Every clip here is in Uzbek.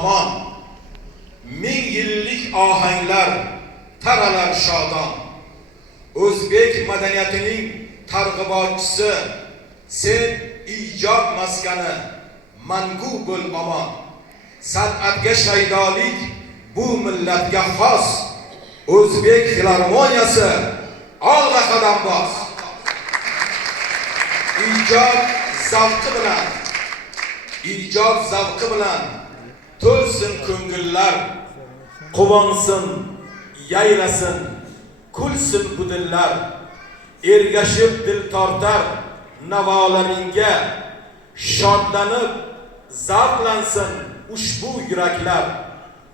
somon, ming yillik ohanglar taralar shodon. O'zbek madaniyatining targ'ibotchisi, sen ijod maskani, mangu bo'l omon. San'atga shaydolik bu millatga xos. O'zbek filarmoniyasi olg'a qadam bos. ijod zavqi bilan to'lsin ko'ngillar, quvonsin, yayrasin, kulsin bu dillar. Ergashib dil tortar navolaringga, shodlanib zavqlansin ushbu yuraklar.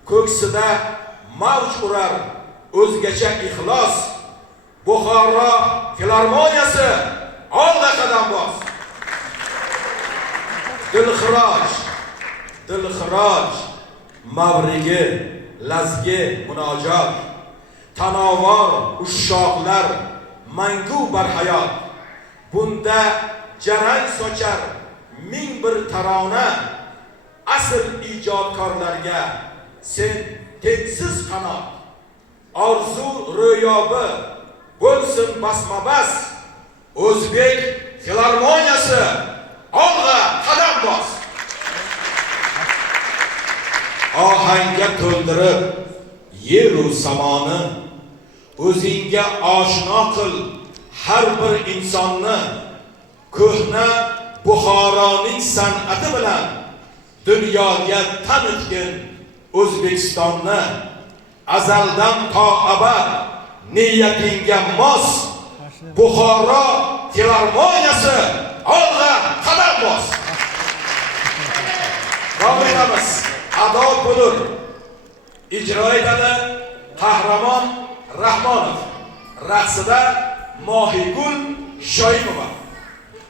Ko'ksida mavj urar o'zgacha ixlos. Buxoro filarmoniyasi olg'a qadam bos. Dilxiroj, mavrigi, lazgi munojot, tanovor ushoqlar mangu barhayot. Bunda jarang sochar ming bir tarona, asl ijodkorlarga sen tengsiz qanot. Orzu ro'yobi bo'lsin basma-bas, O'zbek filarmoniyasi olg'a qadam bos. Ohangga to'ldirib yeru samoni, o'zingga oshno qil har bir insonni. Ko'hna Buxoroning san'ati bilan dunyoga tanitgin O'zbekistonni. Azaldan to abad niyatingga mos, Buxoro filarmoniyasi olg'a qadam bos. Ro'yamiz ado bo'lur. Ijro etadi Qahramon Rahmonov. Raqsida Mohigul Shoimova.